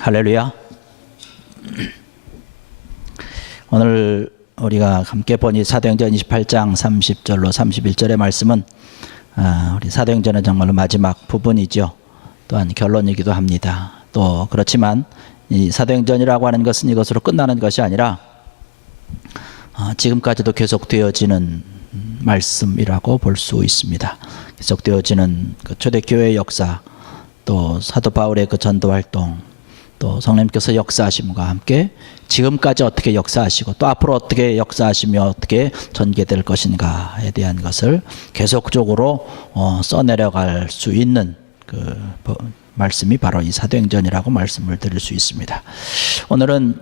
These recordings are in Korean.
할렐루야. 오늘 우리가 함께 보니 사도행전 28장 30절로 31절의 말씀은 우리 사도행전의 정말로 마지막 부분이죠. 또한 결론이기도 합니다. 또 그렇지만 이 사도행전이라고 하는 것은 이것으로 끝나는 것이 아니라 지금까지도 계속되어지는 말씀이라고 볼 수 있습니다. 계속되어지는 그 초대교회의 역사, 또 사도 바울의 그 전도 활동, 또 성령님께서 역사하심과 함께 지금까지 어떻게 역사하시고 또 앞으로 어떻게 역사하시며 어떻게 전개될 것인가에 대한 것을 계속적으로 써내려갈 수 있는 그 말씀이 바로 이 사도행전이라고 말씀을 드릴 수 있습니다. 오늘은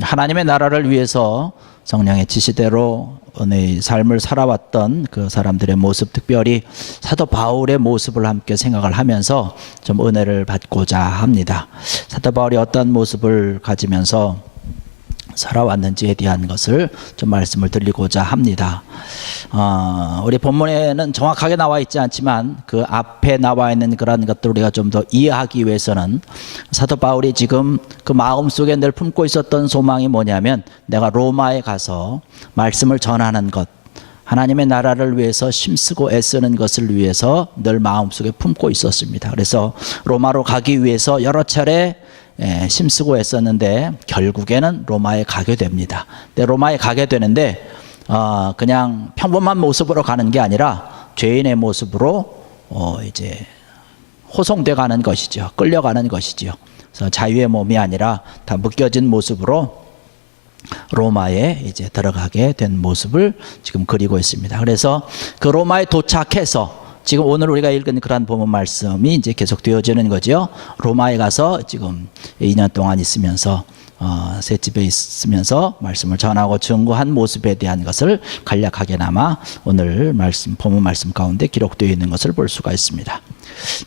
하나님의 나라를 위해서 성령의 지시대로 은혜의 삶을 살아왔던 그 사람들의 모습, 특별히 사도 바울의 모습을 함께 생각을 하면서 좀 은혜를 받고자 합니다. 사도 바울이 어떤 모습을 가지면서 살아왔는지에 대한 것을 좀 말씀을 드리고자 합니다. 우리 본문에는 정확하게 나와 있지 않지만 그 앞에 나와 있는 그런 것들을 우리가 좀 더 이해하기 위해서는 사도 바울이 지금 그 마음속에 늘 품고 있었던 소망이 뭐냐면 내가 로마에 가서 말씀을 전하는 것, 하나님의 나라를 위해서 힘쓰고 애쓰는 것을 위해서 늘 마음속에 품고 있었습니다. 그래서 로마로 가기 위해서 여러 차례 힘쓰고 애썼는데 결국에는 로마에 가게 됩니다. 근데 로마에 가게 되는데 그냥 평범한 모습으로 가는 게 아니라 죄인의 모습으로 이제 호송돼 가는 것이죠. 끌려가는 것이죠. 그래서 자유의 몸이 아니라 다 묶여진 모습으로 로마에 이제 들어가게 된 모습을 지금 그리고 있습니다. 그래서 그 로마에 도착해서 지금 오늘 우리가 읽은 그러한 본문 말씀이 이제 계속 되어지는 거죠. 로마에 가서 지금 2년 동안 있으면서 새 집에 있으면서 말씀을 전하고 증거한 모습에 대한 것을 간략하게나마 오늘 말씀, 본문 말씀 가운데 기록되어 있는 것을 볼 수가 있습니다.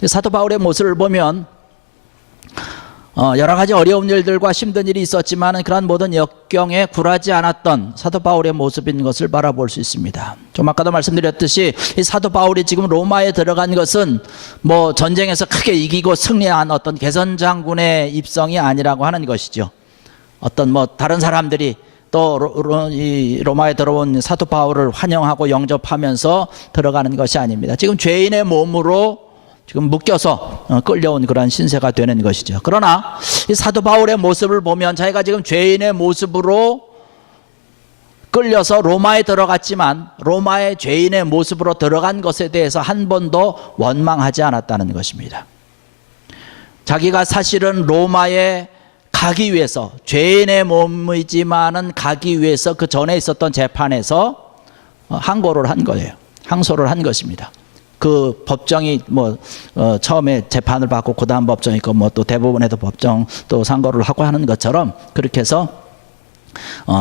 사도 바울의 모습을 보면 여러 가지 어려운 일들과 힘든 일이 있었지만 그러한 모든 역경에 굴하지 않았던 사도 바울의 모습인 것을 바라볼 수 있습니다. 좀 아까도 말씀드렸듯이 이 사도 바울이 지금 로마에 들어간 것은 뭐 전쟁에서 크게 이기고 승리한 어떤 개선장군의 입성이 아니라고 하는 것이죠. 어떤 뭐 다른 사람들이 또 이 로마에 들어온 사도 바울을 환영하고 영접하면서 들어가는 것이 아닙니다. 지금 죄인의 몸으로 지금 묶여서 끌려온 그런 신세가 되는 것이죠. 그러나 이 사도 바울의 모습을 보면 자기가 지금 죄인의 모습으로 끌려서 로마에 들어갔지만 로마의 죄인의 모습으로 들어간 것에 대해서 한 번도 원망하지 않았다는 것입니다. 자기가 사실은 로마에 가기 위해서 죄인의 몸이지만은 가기 위해서 그 전에 있었던 재판에서 항고를 한 거예요. 항소를 한 것입니다. 그 법정이 처음에 재판을 받고 그다음 법정이 있고 또 대법원에도 법정 또 상고를 하고 하는 것처럼 그렇게 해서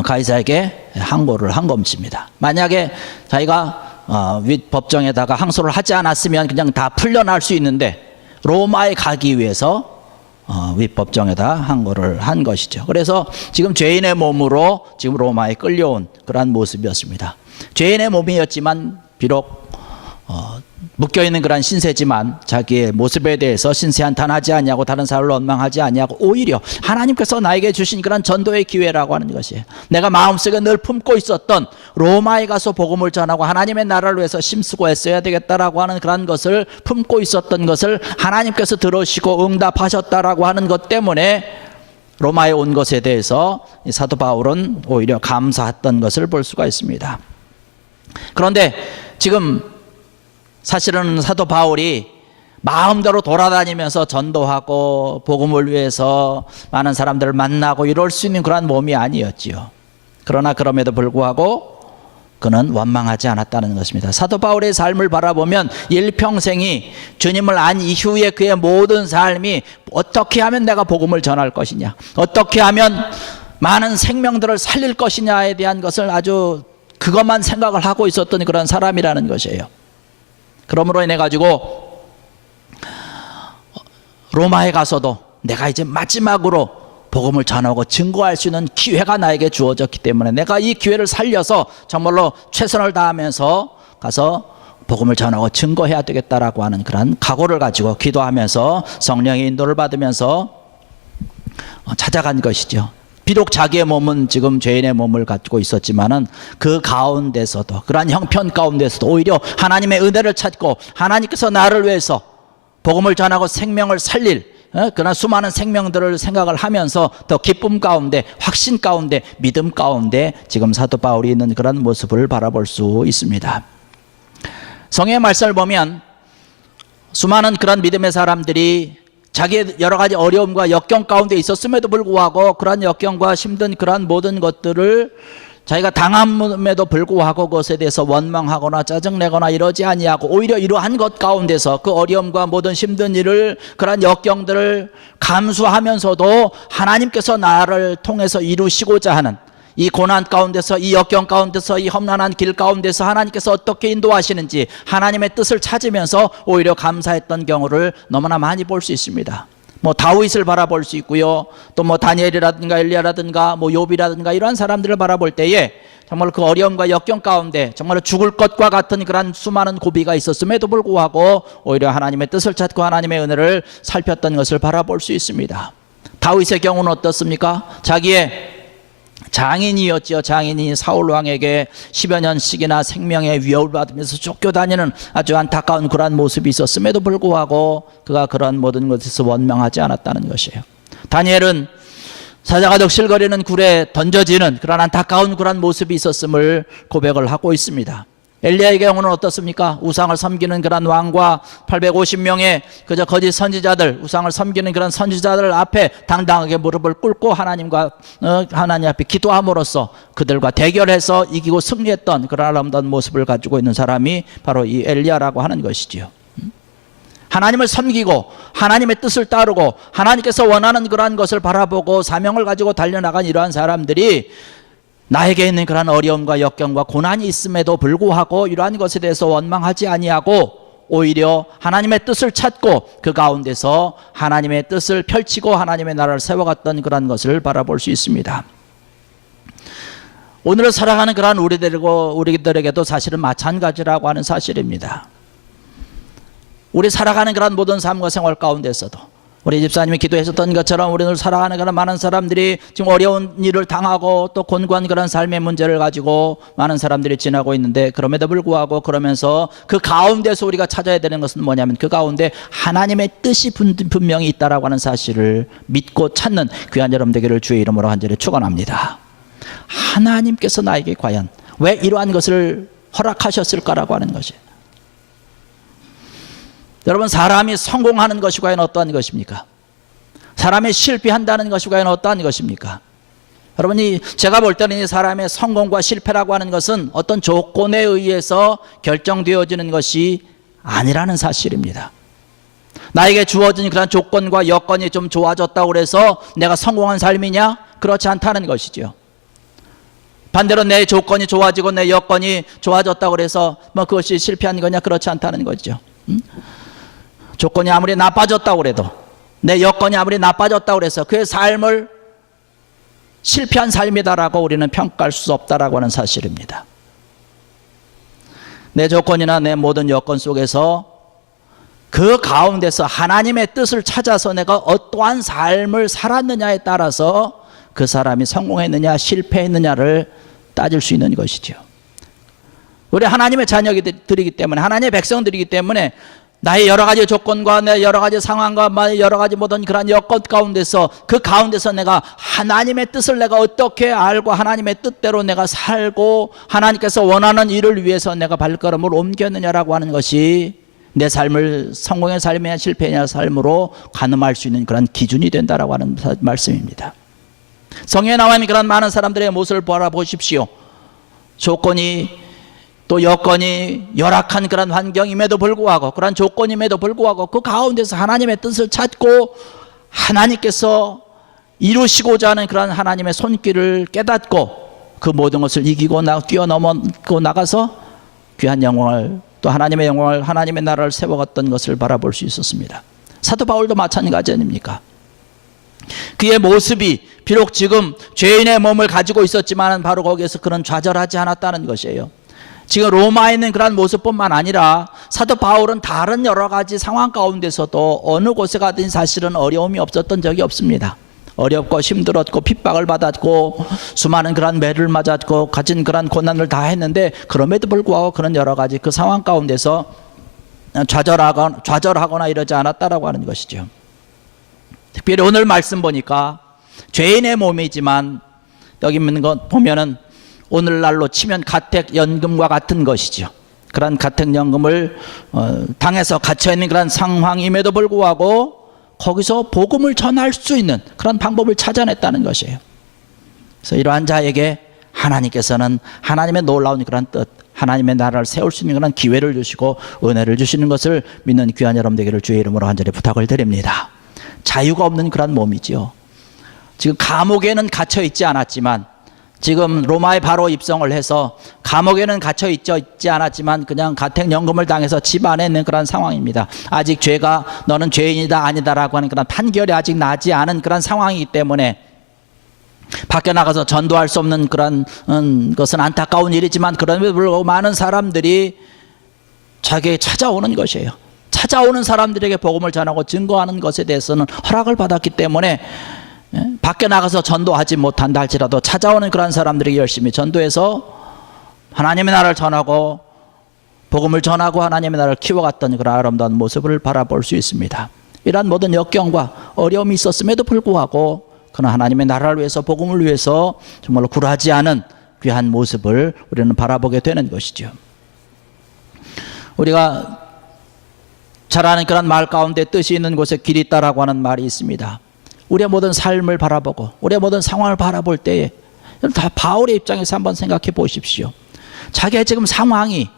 가이사에게 항고를 한 것입니다. 만약에 자기가 윗 법정에다가 항소를 하지 않았으면 그냥 다 풀려날 수 있는데 로마에 가기 위해서 윗 법정에다 항고를 한 것이죠. 그래서 지금 죄인의 몸으로 지금 로마에 끌려온 그러한 모습이었습니다. 죄인의 몸이었지만 비록 묶여있는 그런 신세지만 자기의 모습에 대해서 신세한탄하지 아니하고 다른 사람을 원망하지 아니하고 오히려 하나님께서 나에게 주신 그런 전도의 기회라고 하는 것이에요. 내가 마음속에 늘 품고 있었던 로마에 가서 복음을 전하고 하나님의 나라를 위해서 힘쓰고 애써야 되겠다라고 하는 그런 것을 품고 있었던 것을 하나님께서 들으시고 응답하셨다라고 하는 것 때문에 로마에 온 것에 대해서 사도 바울은 오히려 감사했던 것을 볼 수가 있습니다. 그런데 지금 사실은 사도 바울이 마음대로 돌아다니면서 전도하고 복음을 위해서 많은 사람들을 만나고 이럴 수 있는 그런 몸이 아니었지요. 그러나 그럼에도 불구하고 그는 원망하지 않았다는 것입니다. 사도 바울의 삶을 바라보면 일평생이 주님을 안 이후에 그의 모든 삶이 어떻게 하면 내가 복음을 전할 것이냐, 어떻게 하면 많은 생명들을 살릴 것이냐에 대한 것을 아주 그것만 생각을 하고 있었던 그런 사람이라는 것이에요. 그러므로 인해 가지고 로마에 가서도 내가 이제 마지막으로 복음을 전하고 증거할 수 있는 기회가 나에게 주어졌기 때문에 내가 이 기회를 살려서 정말로 최선을 다하면서 가서 복음을 전하고 증거해야 되겠다라고 하는 그런 각오를 가지고 기도하면서 성령의 인도를 받으면서 찾아간 것이죠. 비록 자기의 몸은 지금 죄인의 몸을 가지고 있었지만은 그 가운데서도, 그러한 형편 가운데서도 오히려 하나님의 은혜를 찾고 하나님께서 나를 위해서 복음을 전하고 생명을 살릴 그러나 수많은 생명들을 생각을 하면서 더 기쁨 가운데, 확신 가운데, 믿음 가운데 지금 사도 바울이 있는 그런 모습을 바라볼 수 있습니다. 성경의 말씀을 보면 수많은 그런 믿음의 사람들이 자기의 여러 가지 어려움과 역경 가운데 있었음에도 불구하고 그러한 역경과 힘든 그러한 모든 것들을 자기가 당함에도 불구하고 그것에 대해서 원망하거나 짜증내거나 이러지 아니하고 오히려 이러한 것 가운데서 그 어려움과 모든 힘든 일을, 그러한 역경들을 감수하면서도 하나님께서 나를 통해서 이루시고자 하는 이 고난 가운데서, 이 역경 가운데서, 이 험난한 길 가운데서 하나님께서 어떻게 인도하시는지 하나님의 뜻을 찾으면서 오히려 감사했던 경우를 너무나 많이 볼 수 있습니다. 다윗을 바라볼 수 있고요, 또 다니엘이라든가 엘리야라든가 욥이라든가 이러한 사람들을 바라볼 때에 정말 그 어려움과 역경 가운데 정말 죽을 것과 같은 그런 수많은 고비가 있었음에도 불구하고 오히려 하나님의 뜻을 찾고 하나님의 은혜를 살폈던 것을 바라볼 수 있습니다. 다윗의 경우는 어떻습니까? 자기의 장인이었지요. 장인이 사울 왕에게 10여 년씩이나 생명의 위협을 받으면서 쫓겨다니는 아주 안타까운 그러한 모습이 있었음에도 불구하고 그가 그런 모든 것에서 원망하지 않았다는 것이에요. 다니엘은 사자가 넋실거리는 굴에 던져지는 그런 안타까운 그런 모습이 있었음을 고백을 하고 있습니다. 엘리야의 경우는 어떻습니까? 우상을 섬기는 그런 왕과 850명의 그저 거짓 선지자들, 우상을 섬기는 그런 선지자들 앞에 당당하게 무릎을 꿇고 하나님 앞에 기도함으로써 그들과 대결해서 이기고 승리했던 그런 아름다운 모습을 가지고 있는 사람이 바로 이 엘리야라고 하는 것이지요. 하나님을 섬기고 하나님의 뜻을 따르고 하나님께서 원하는 그러한 것을 바라보고 사명을 가지고 달려나간 이러한 사람들이 나에게 있는 그런 어려움과 역경과 고난이 있음에도 불구하고 이러한 것에 대해서 원망하지 아니하고 오히려 하나님의 뜻을 찾고 그 가운데서 하나님의 뜻을 펼치고 하나님의 나라를 세워갔던 그런 것을 바라볼 수 있습니다. 오늘을 살아가는 그런 우리들에게도 사실은 마찬가지라고 하는 사실입니다. 우리 살아가는 그런 모든 삶과 생활 가운데서도 우리 집사님이 기도하셨던 것처럼 우리를 살아가는 그런 많은 사람들이 지금 어려운 일을 당하고 또 곤고한 그런 삶의 문제를 가지고 많은 사람들이 지나고 있는데, 그럼에도 불구하고 그러면서 그 가운데서 우리가 찾아야 되는 것은 뭐냐면 그 가운데 하나님의 뜻이 분명히 있다라고 하는 사실을 믿고 찾는 귀한 여러분 되기를 주의 이름으로 간절히 축원합니다. 하나님께서 나에게 과연 왜 이러한 것을 허락하셨을까라고 하는 것이에요. 여러분, 사람이 성공하는 것이 과연 어떠한 것입니까? 사람이 실패한다는 것이 과연 어떠한 것입니까? 여러분이 제가 볼 때는 이 사람의 성공과 실패라고 하는 것은 어떤 조건에 의해서 결정되어지는 것이 아니라는 사실입니다. 나에게 주어진 그런 조건과 여건이 좀 좋아졌다고 해서 내가 성공한 삶이냐? 그렇지 않다는 것이죠. 반대로 내 조건이 좋아지고 내 여건이 좋아졌다고 해서 그것이 실패한 거냐? 그렇지 않다는 거죠. 조건이 아무리 나빠졌다고 해도, 내 여건이 아무리 나빠졌다고 해서 그의 삶을 실패한 삶이다라고 우리는 평가할 수 없다라고 하는 사실입니다. 내 조건이나 내 모든 여건 속에서 그 가운데서 하나님의 뜻을 찾아서 내가 어떠한 삶을 살았느냐에 따라서 그 사람이 성공했느냐 실패했느냐를 따질 수 있는 것이죠. 우리 하나님의 자녀들이기 때문에, 하나님의 백성들이기 때문에 나의 여러 가지 조건과 내 여러 가지 상황과 여러 가지 모든 그런 여건 가운데서 그 가운데서 내가 하나님의 뜻을 내가 어떻게 알고 하나님의 뜻대로 내가 살고 하나님께서 원하는 일을 위해서 내가 발걸음을 옮겼느냐라고 하는 것이 내 삶을 성공의 삶이냐 실패냐 삶으로 가늠할 수 있는 그런 기준이 된다라고 하는 말씀입니다. 성경에 나와 있는 그런 많은 사람들의 모습을 바라보십시오. 조건이 또 여건이 열악한 그런 환경임에도 불구하고, 그런 조건임에도 불구하고 그 가운데서 하나님의 뜻을 찾고 하나님께서 이루시고자 하는 그런 하나님의 손길을 깨닫고 그 모든 것을 이기고 뛰어넘고 나가서 귀한 영광을, 또 하나님의 영광을, 하나님의 나라를 세워갔던 것을 바라볼 수 있었습니다. 사도 바울도 마찬가지 아닙니까? 그의 모습이 비록 지금 죄인의 몸을 가지고 있었지만 바로 거기에서 그런 좌절하지 않았다는 것이에요. 지금 로마에 있는 그런 모습뿐만 아니라 사도 바울은 다른 여러 가지 상황 가운데서도 어느 곳에 가든 사실은 어려움이 없었던 적이 없습니다. 어렵고 힘들었고 핍박을 받았고 수많은 그런 매를 맞았고 가진 그런 고난을 다 했는데 그럼에도 불구하고 그런 여러 가지 그 상황 가운데서 좌절하거나 이러지 않았다라고 하는 것이죠. 특별히 오늘 말씀 보니까 죄인의 몸이지만 여기 있는 것 보면은 오늘날로 치면 가택연금과 같은 것이죠. 그런 가택연금을 당해서 갇혀있는 그런 상황임에도 불구하고 거기서 복음을 전할 수 있는 그런 방법을 찾아냈다는 것이에요. 그래서 이러한 자에게 하나님께서는 하나님의 놀라운 그런 뜻, 하나님의 나라를 세울 수 있는 그런 기회를 주시고 은혜를 주시는 것을 믿는 귀한 여러분 되기를 주의 이름으로 간절히 부탁을 드립니다. 자유가 없는 그런 몸이지요. 지금 감옥에는 갇혀 있지 않았지만, 지금 로마에 바로 입성을 해서 감옥에는 갇혀 있지 않았지만 그냥 가택연금을 당해서 집 안에 있는 그런 상황입니다. 아직 죄가 너는 죄인이다 아니다라고 하는 그런 판결이 아직 나지 않은 그런 상황이기 때문에 밖에 나가서 전도할 수 없는 그런 것은 안타까운 일이지만, 그럼에도 불구하고 많은 사람들이 자기에게 찾아오는 것이에요. 찾아오는 사람들에게 복음을 전하고 증거하는 것에 대해서는 허락을 받았기 때문에 밖에 나가서 전도하지 못한다 할지라도 찾아오는 그런 사람들에게 열심히 전도해서 하나님의 나라를 전하고 복음을 전하고 하나님의 나라를 키워갔던 그런 아름다운 모습을 바라볼 수 있습니다. 이러한 모든 역경과 어려움이 있었음에도 불구하고 그러나 하나님의 나라를 위해서 복음을 위해서 정말로 굴하지 않은 귀한 모습을 우리는 바라보게 되는 것이죠. 우리가 잘 아는 그런 말 가운데 뜻이 있는 곳에 길이 있다라고 하는 말이 있습니다. 우리의 모든 삶을 바라보고 우리의 모든 상황을 바라볼 때에 다 바울의 입장에서 한번 생각해 보십시오. 자기의 지금 상황이,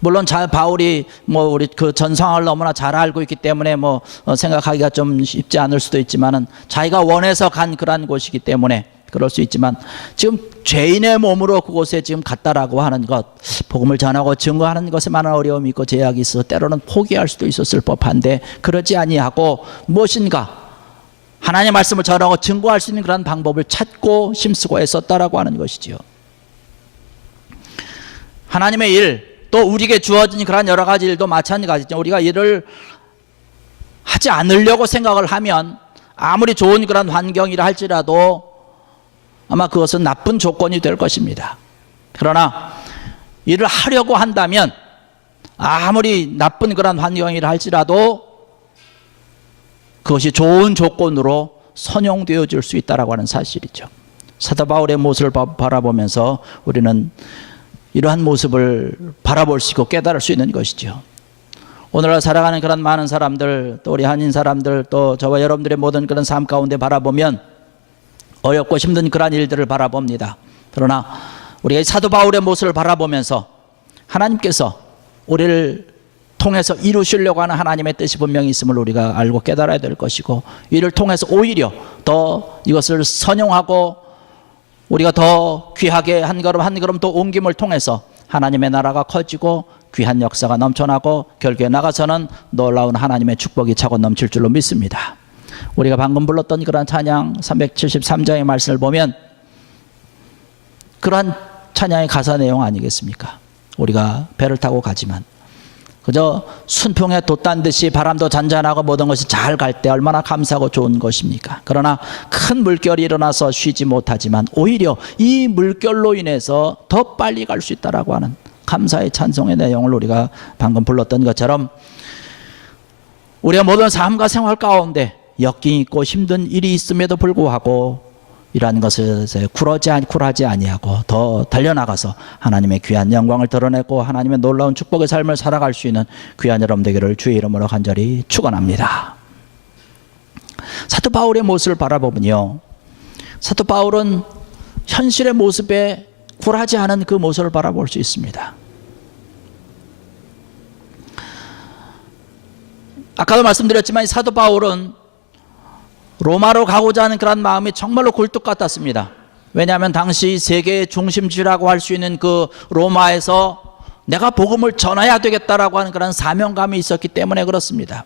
물론 바울이 우리 그 전 상황을 너무나 잘 알고 있기 때문에 생각하기가 좀 쉽지 않을 수도 있지만은, 자기가 원해서 간 그러한 곳이기 때문에 그럴 수 있지만, 지금 죄인의 몸으로 그곳에 지금 갔다라고 하는 것, 복음을 전하고 증거하는 것에 많은 어려움이 있고 제약이 있어서 때로는 포기할 수도 있었을 법한데 그러지 아니하고 무엇인가 하나님의 말씀을 전하고 증거할 수 있는 그런 방법을 찾고 힘쓰고 애썼다라고 하는 것이지요. 하나님의 일, 또 우리에게 주어진 그런 여러 가지 일도 마찬가지죠. 우리가 일을 하지 않으려고 생각을 하면 아무리 좋은 그런 환경이라 할지라도 아마 그것은 나쁜 조건이 될 것입니다. 그러나 일을 하려고 한다면 아무리 나쁜 그런 환경이라 할지라도 그것이 좋은 조건으로 선용되어질 수 있다고 하는 사실이죠. 사도 바울의 모습을 바라보면서 우리는 이러한 모습을 바라볼 수 있고 깨달을 수 있는 것이죠. 오늘날 살아가는 그런 많은 사람들, 또 우리 한인 사람들, 또 저와 여러분들의 모든 그런 삶 가운데 바라보면 어렵고 힘든 그런 일들을 바라봅니다. 그러나 우리가 사도 바울의 모습을 바라보면서 하나님께서 우리를 통해서 이루시려고 하는 하나님의 뜻이 분명히 있음을 우리가 알고 깨달아야 될 것이고, 이를 통해서 오히려 더 이것을 선용하고 우리가 더 귀하게 한 걸음 한 걸음 더 옮김을 통해서 하나님의 나라가 커지고 귀한 역사가 넘쳐나고 결국에 나가서는 놀라운 하나님의 축복이 차고 넘칠 줄로 믿습니다. 우리가 방금 불렀던 그런 찬양 373장의 말씀을 보면 그러한 찬양의 가사 내용 아니겠습니까? 우리가 배를 타고 가지만 그저 순풍에 돛단 듯이 바람도 잔잔하고 모든 것이 잘 갈 때 얼마나 감사하고 좋은 것입니까? 그러나 큰 물결이 일어나서 쉬지 못하지만 오히려 이 물결로 인해서 더 빨리 갈 수 있다라고 하는 감사의 찬송의 내용을 우리가 방금 불렀던 것처럼, 우리가 모든 삶과 생활 가운데 역경이 있고 힘든 일이 있음에도 불구하고 이러한 것에 굴하지 아니하고 더 달려나가서 하나님의 귀한 영광을 드러내고 하나님의 놀라운 축복의 삶을 살아갈 수 있는 귀한 여러분 되기를 주의 이름으로 간절히 축원합니다. 사도 바울의 모습을 바라보면요, 사도 바울은 현실의 모습에 굴하지 않은 그 모습을 바라볼 수 있습니다. 아까도 말씀드렸지만 사도 바울은 로마로 가고자 하는 그런 마음이 정말로 굴뚝 같았습니다. 왜냐하면 당시 세계의 중심지라고 할 수 있는 그 로마에서 내가 복음을 전해야 되겠다라고 하는 그런 사명감이 있었기 때문에 그렇습니다.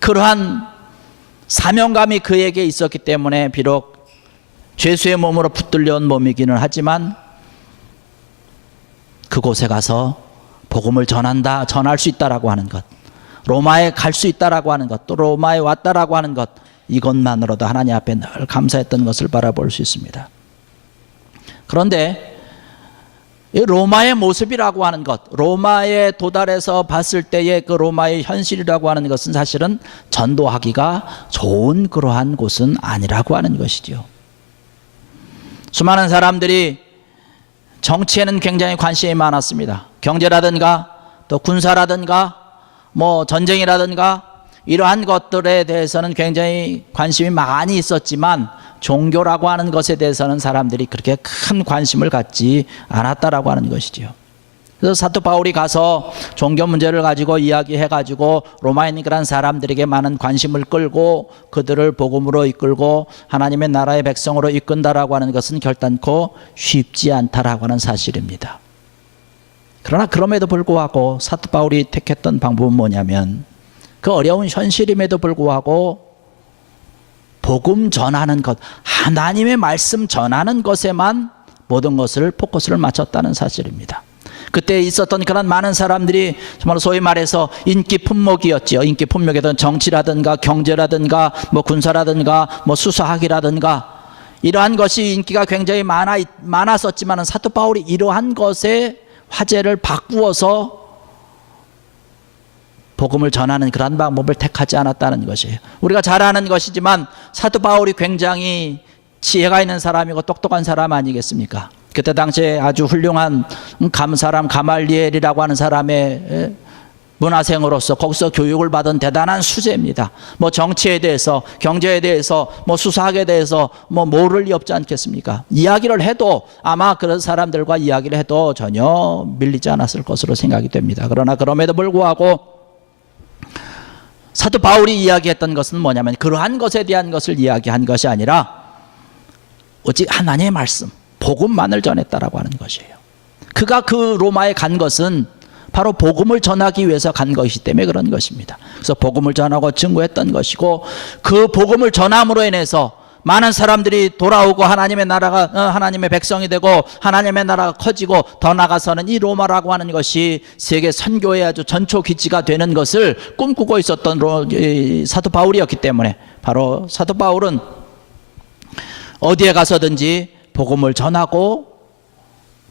그러한 사명감이 그에게 있었기 때문에 비록 죄수의 몸으로 붙들려 온 몸이기는 하지만 그곳에 가서 복음을 전할 수 있다라고 하는 것, 로마에 갈 수 있다라고 하는 것, 또 로마에 왔다라고 하는 것, 이것만으로도 하나님 앞에 늘 감사했던 것을 바라볼 수 있습니다. 그런데 이 로마의 모습이라고 하는 것, 로마에 도달해서 봤을 때의 그 로마의 현실이라고 하는 것은 사실은 전도하기가 좋은 그러한 곳은 아니라고 하는 것이죠. 수많은 사람들이 정치에는 굉장히 관심이 많았습니다. 경제라든가 또 군사라든가 뭐 전쟁이라든가 이러한 것들에 대해서는 굉장히 관심이 많이 있었지만 종교라고 하는 것에 대해서는 사람들이 그렇게 큰 관심을 갖지 않았다라고 하는 것이죠. 그래서 사도 바울이 가서 종교 문제를 가지고 이야기해가지고 로마에 있는 그런 사람들에게 많은 관심을 끌고 그들을 복음으로 이끌고 하나님의 나라의 백성으로 이끈다라고 하는 것은 결단코 쉽지 않다라고 하는 사실입니다. 그러나 그럼에도 불구하고 사도 바울이 택했던 방법은 뭐냐면 그 어려운 현실임에도 불구하고 복음 전하는 것, 하나님의 말씀 전하는 것에만 모든 것을 포커스를 맞췄다는 사실입니다. 그때 있었던 그런 많은 사람들이 정말 소위 말해서 인기 품목이었지요. 인기 품목이든 정치라든가 경제라든가 뭐 군사라든가 뭐 수사학이라든가 이러한 것이 인기가 굉장히 많았었지만 사도 바울이 이러한 것에 화제를 바꾸어서 복음을 전하는 그런 방법을 택하지 않았다는 것이에요. 우리가 잘 아는 것이지만 사도 바울이 굉장히 지혜가 있는 사람이고 똑똑한 사람 아니겠습니까? 그때 당시에 아주 훌륭한 사람 가말리엘이라고 하는 사람의 문화생으로서 거기서 교육을 받은 대단한 수재입니다. 뭐 정치에 대해서, 경제에 대해서, 뭐 수사학에 대해서 뭐 모를 리 없지 않겠습니까? 이야기를 해도 아마 그런 사람들과 이야기를 해도 전혀 밀리지 않았을 것으로 생각이 됩니다. 그러나 그럼에도 불구하고 사도 바울이 이야기했던 것은 뭐냐면 그러한 것에 대한 것을 이야기한 것이 아니라 오직 하나님의 말씀, 복음만을 전했다라고 하는 것이에요. 그가 그 로마에 간 것은 바로 복음을 전하기 위해서 간 것이기 때문에 그런 것입니다. 그래서 복음을 전하고 증거했던 것이고 그 복음을 전함으로 인해서 많은 사람들이 돌아오고 하나님의 나라가 하나님의 백성이 되고 하나님의 나라가 커지고 더 나아가서는 이 로마라고 하는 것이 세계 선교의 아주 전초 기지가 되는 것을 꿈꾸고 있었던 사도 바울이었기 때문에 바로 사도 바울은 어디에 가서든지 복음을 전하고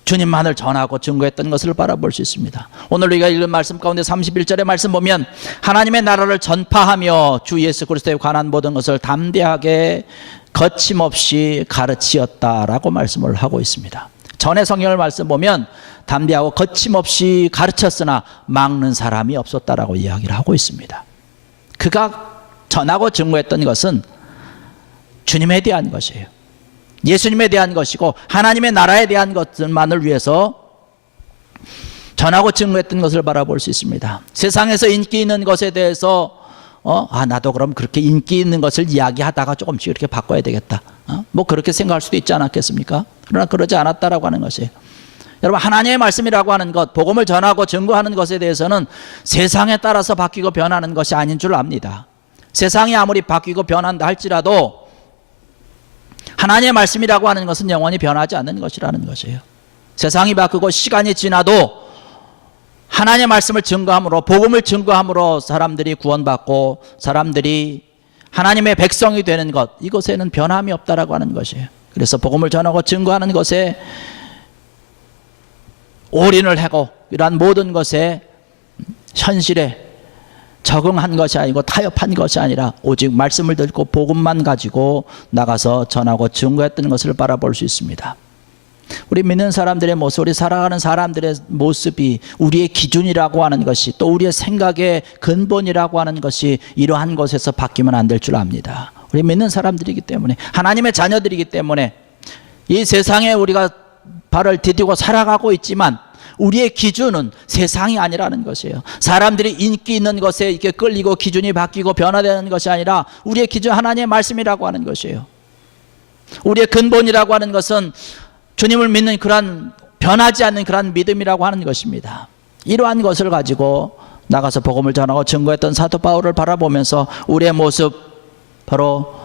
주님만을 전하고 증거했던 것을 바라볼 수 있습니다. 오늘 우리가 읽은 말씀 가운데 31절의 말씀 보면 하나님의 나라를 전파하며 주 예수 그리스도에 관한 모든 것을 담대하게 거침없이 가르치었다라고 말씀을 하고 있습니다. 전의 성경을 말씀 보면 담대하고 거침없이 가르쳤으나 막는 사람이 없었다라고 이야기를 하고 있습니다. 그가 전하고 증거했던 것은 주님에 대한 것이에요. 예수님에 대한 것이고 하나님의 나라에 대한 것만을 위해서 전하고 증거했던 것을 바라볼 수 있습니다. 세상에서 인기 있는 것에 대해서 나도 그럼 그렇게 인기 있는 것을 이야기하다가 조금씩 이렇게 바꿔야 되겠다. 뭐 그렇게 생각할 수도 있지 않았겠습니까? 그러나 그러지 않았다라고 하는 것이에요. 여러분 하나님의 말씀이라고 하는 것, 복음을 전하고 증거하는 것에 대해서는 세상에 따라서 바뀌고 변하는 것이 아닌 줄 압니다. 세상이 아무리 바뀌고 변한다 할지라도 하나님의 말씀이라고 하는 것은 영원히 변하지 않는 것이라는 것이에요. 세상이 바뀌고 시간이 지나도 하나님의 말씀을 증거함으로 복음을 증거함으로 사람들이 구원받고 사람들이 하나님의 백성이 되는 것, 이것에는 변함이 없다라고 하는 것이에요. 그래서 복음을 전하고 증거하는 것에 올인을 하고 이러한 모든 것에 현실에 적응한 것이 아니고 타협한 것이 아니라 오직 말씀을 듣고 복음만 가지고 나가서 전하고 증거했던 것을 바라볼 수 있습니다. 우리 믿는 사람들의 모습, 우리 살아가는 사람들의 모습이 우리의 기준이라고 하는 것이 또 우리의 생각의 근본이라고 하는 것이 이러한 것에서 바뀌면 안 될 줄 압니다. 우리 믿는 사람들이기 때문에 하나님의 자녀들이기 때문에 이 세상에 우리가 발을 디디고 살아가고 있지만 우리의 기준은 세상이 아니라는 것이에요. 사람들이 인기 있는 것에 이렇게 끌리고 기준이 바뀌고 변화되는 것이 아니라 우리의 기준 하나님의 말씀이라고 하는 것이에요. 우리의 근본이라고 하는 것은 주님을 믿는 그러한 변하지 않는 그러한 믿음이라고 하는 것입니다. 이러한 것을 가지고 나가서 복음을 전하고 증거했던 사도 바울을 바라보면서 우리의 모습, 바로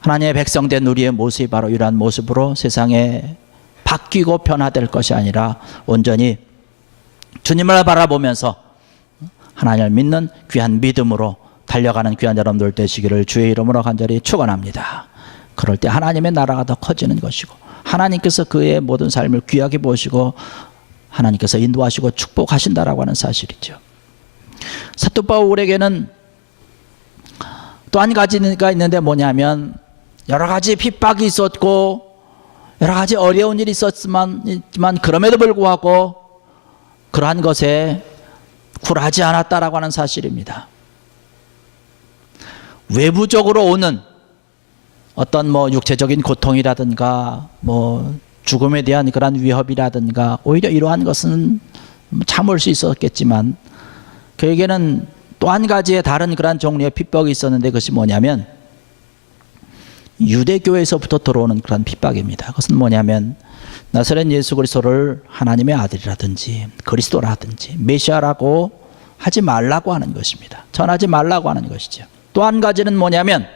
하나님의 백성된 우리의 모습이 바로 이러한 모습으로 세상에 바뀌고 변화될 것이 아니라 온전히 주님을 바라보면서 하나님을 믿는 귀한 믿음으로 달려가는 귀한 여러분들 되시기를 주의 이름으로 간절히 축원합니다. 그럴 때 하나님의 나라가 더 커지는 것이고 하나님께서 그의 모든 삶을 귀하게 보시고 하나님께서 인도하시고 축복하신다라고 하는 사실이죠. 사도 바울에게는 또 한 가지가 있는데 뭐냐면 여러 가지 핍박이 있었고 여러 가지 어려운 일이 있었지만 그럼에도 불구하고 그러한 것에 굴하지 않았다라고 하는 사실입니다. 외부적으로 오는 어떤 육체적인 고통이라든가 죽음에 대한 그런 위협이라든가 오히려 이러한 것은 참을 수 있었겠지만 그에게는 또 한 가지의 다른 그런 종류의 핍박이 있었는데 그것이 뭐냐면 유대교에서부터 들어오는 그런 핍박입니다. 그것은 뭐냐면 나사렛 예수 그리스도를 하나님의 아들이라든지 그리스도라든지 메시아라고 하지 말라고 하는 것입니다. 전하지 말라고 하는 것이죠. 또 한 가지는 뭐냐면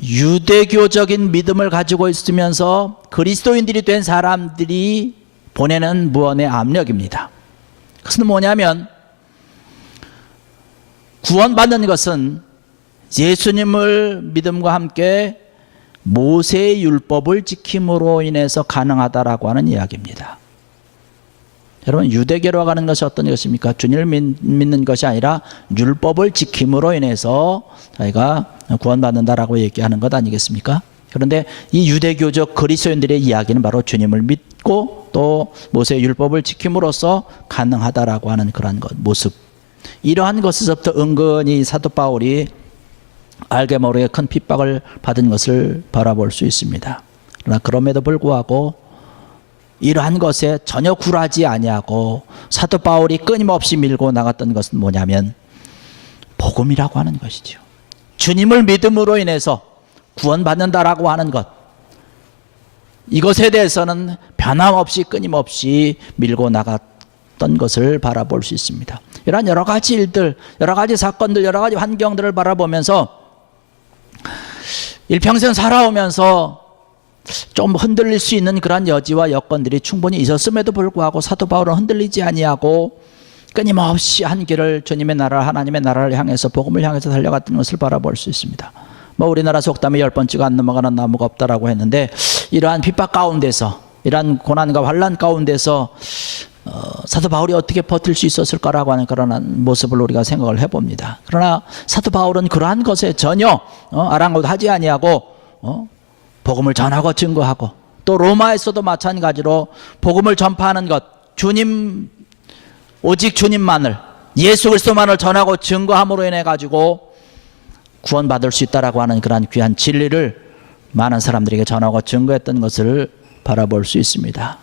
유대교적인 믿음을 가지고 있으면서 그리스도인들이 된 사람들이 보내는 무언의 압력입니다. 그것은 뭐냐면 구원받는 것은 예수님을 믿음과 함께 모세의 율법을 지킴으로 인해서 가능하다라고 하는 이야기입니다. 여러분 유대교로 가는 것이 어떤 것입니까? 주님을 믿는 것이 아니라 율법을 지킴으로 인해서 저희가 구원받는다라고 얘기하는 것 아니겠습니까? 그런데 이 유대교적 그리스도인들의 이야기는 바로 주님을 믿고 또 모세의 율법을 지킴으로써 가능하다라고 하는 그런 모습. 이러한 것에서부터 은근히 사도 바울이 알게 모르게 큰 핍박을 받은 것을 바라볼 수 있습니다. 그러나 그럼에도 불구하고 이러한 것에 전혀 굴하지 아니하고 사도 바울이 끊임없이 밀고 나갔던 것은 뭐냐면 복음이라고 하는 것이죠. 주님을 믿음으로 인해서 구원받는다라고 하는 것, 이것에 대해서는 변함없이 끊임없이 밀고 나갔던 것을 바라볼 수 있습니다. 이러한 여러 가지 일들, 여러 가지 사건들, 여러 가지 환경들을 바라보면서 일평생 살아오면서 좀 흔들릴 수 있는 그런 여지와 여건들이 충분히 있었음에도 불구하고 사도 바울은 흔들리지 아니하고 끊임없이 한 길을 주님의 나라, 하나님의 나라를 향해서 복음을 향해서 달려갔던 것을 바라볼 수 있습니다. 우리나라 속담에 10번째가 안 넘어가는 나무가 없다라고 했는데 이러한 핍박 가운데서 이러한 고난과 환난 가운데서 사도 바울이 어떻게 버틸 수 있었을까라고 하는 그런 모습을 우리가 생각을 해봅니다. 그러나 사도 바울은 그러한 것에 전혀 아랑곳하지 아니하고 복음을 전하고 증거하고 또 로마에서도 마찬가지로 복음을 전파하는 것, 주님 오직 주님만을 예수 그리스도만을 전하고 증거함으로 인해 가지고 구원받을 수 있다라고 하는 그러한 귀한 진리를 많은 사람들에게 전하고 증거했던 것을 바라볼 수 있습니다.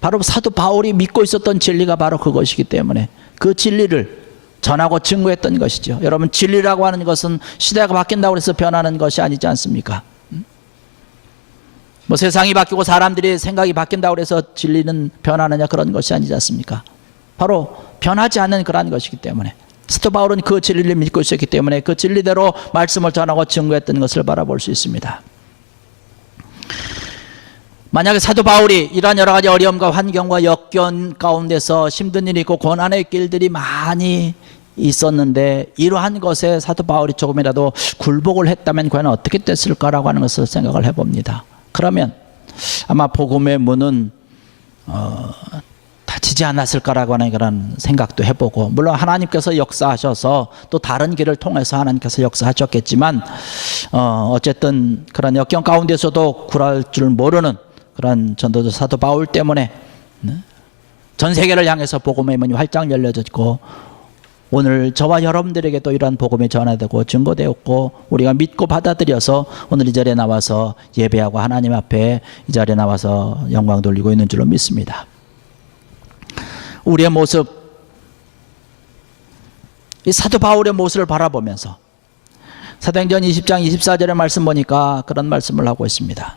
바로 사도 바울이 믿고 있었던 진리가 바로 그것이기 때문에 그 진리를 전하고 증거했던 것이죠. 여러분 진리라고 하는 것은 시대가 바뀐다고 해서 변하는 것이 아니지 않습니까? 세상이 바뀌고 사람들이 생각이 바뀐다고 해서 진리는 변하느냐 그런 것이 아니지 않습니까? 바로 변하지 않는 그러한 것이기 때문에 사도 바울은 그 진리를 믿고 있었기 때문에 그 진리대로 말씀을 전하고 증거했던 것을 바라볼 수 있습니다. 만약에 사도 바울이 이러한 여러 가지 어려움과 환경과 역경 가운데서 힘든 일이 있고 고난의 길들이 많이 있었는데 이러한 것에 사도 바울이 조금이라도 굴복을 했다면 과연 어떻게 됐을까라고 하는 것을 생각을 해봅니다. 그러면 아마 복음의 문은 닫히지 않았을까라고 하는 그런 생각도 해보고, 물론 하나님께서 역사하셔서 또 다른 길을 통해서 하나님께서 역사하셨겠지만 어쨌든 그런 역경 가운데서도 굴할 줄 모르는 그런 전도자 사도 바울 때문에 전 세계를 향해서 복음의 문이 활짝 열려졌고 오늘 저와 여러분들에게도 이러한 복음이 전해되고 증거되었고 우리가 믿고 받아들여서 오늘 이 자리에 나와서 예배하고 하나님 앞에 이 자리에 나와서 영광 돌리고 있는 줄로 믿습니다. 우리의 모습, 이 사도 바울의 모습을 바라보면서 사도행전 20장 24절의 말씀 보니까 그런 말씀을 하고 있습니다.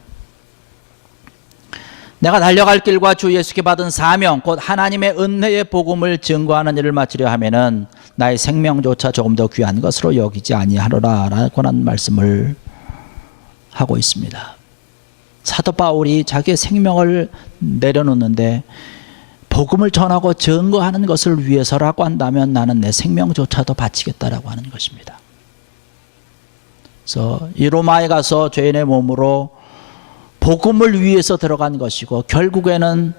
내가 달려갈 길과 주 예수께 받은 사명 곧 하나님의 은혜의 복음을 증거하는 일을 마치려 하면은 나의 생명조차 조금 더 귀한 것으로 여기지 아니하노라 라고 하는 말씀을 하고 있습니다. 사도 바울이 자기의 생명을 내려놓는데 복음을 전하고 증거하는 것을 위해서라고 한다면 나는 내 생명조차도 바치겠다라고 하는 것입니다. 그래서 이 로마에 가서 죄인의 몸으로 복음을 위해서 들어간 것이고 결국에는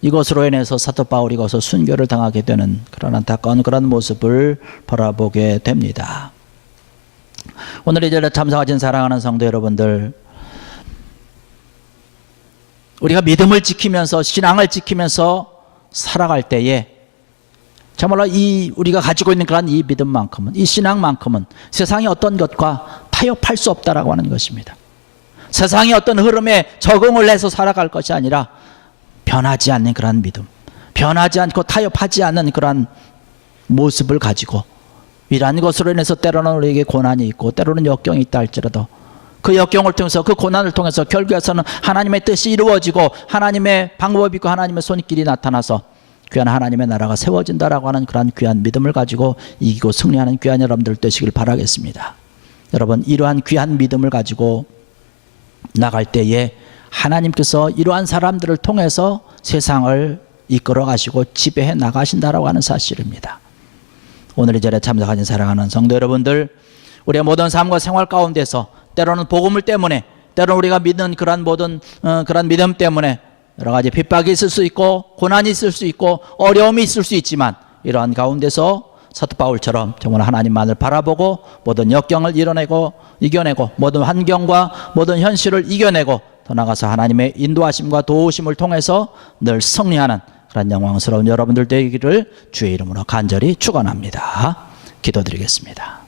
이것으로 인해서 사도 바울이 거기서 순교를 당하게 되는 그런 안타까운 그런 모습을 바라보게 됩니다. 오늘 이 자리에 참석하신 사랑하는 성도 여러분들, 우리가 믿음을 지키면서 신앙을 지키면서 살아갈 때에 정말로 우리가 가지고 있는 그런 이 믿음만큼은, 이 신앙만큼은 세상의 어떤 것과 타협할 수 없다라고 하는 것입니다. 세상의 어떤 흐름에 적응을 해서 살아갈 것이 아니라 변하지 않는 그런 믿음, 변하지 않고 타협하지 않는 그런 모습을 가지고 이러한 것으로 인해서 때로는 우리에게 고난이 있고 때로는 역경이 있다 할지라도 그 역경을 통해서, 그 고난을 통해서 결국에서는 하나님의 뜻이 이루어지고 하나님의 방법이 있고 하나님의 손길이 나타나서 귀한 하나님의 나라가 세워진다라고 하는 그런 귀한 믿음을 가지고 이기고 승리하는 귀한 여러분들 되시길 바라겠습니다. 여러분, 이러한 귀한 믿음을 가지고 나갈 때에 하나님께서 이러한 사람들을 통해서 세상을 이끌어 가시고 지배해 나가신다라고 하는 사실입니다. 오늘 이 자리에 참석하신 사랑하는 성도 여러분들, 우리의 모든 삶과 생활 가운데서 때로는 복음을 때문에, 때로는 우리가 믿는 그런 모든 그런 믿음 때문에 여러 가지 핍박이 있을 수 있고 고난이 있을 수 있고 어려움이 있을 수 있지만, 이러한 가운데서 사도 바울처럼 정말 하나님만을 바라보고 모든 역경을 이겨내고 모든 환경과 모든 현실을 이겨내고 더 나아가서 하나님의 인도하심과 도우심을 통해서 늘 승리하는 그런 영광스러운 여러분들 되기를 주의 이름으로 간절히 축원합니다. 기도드리겠습니다.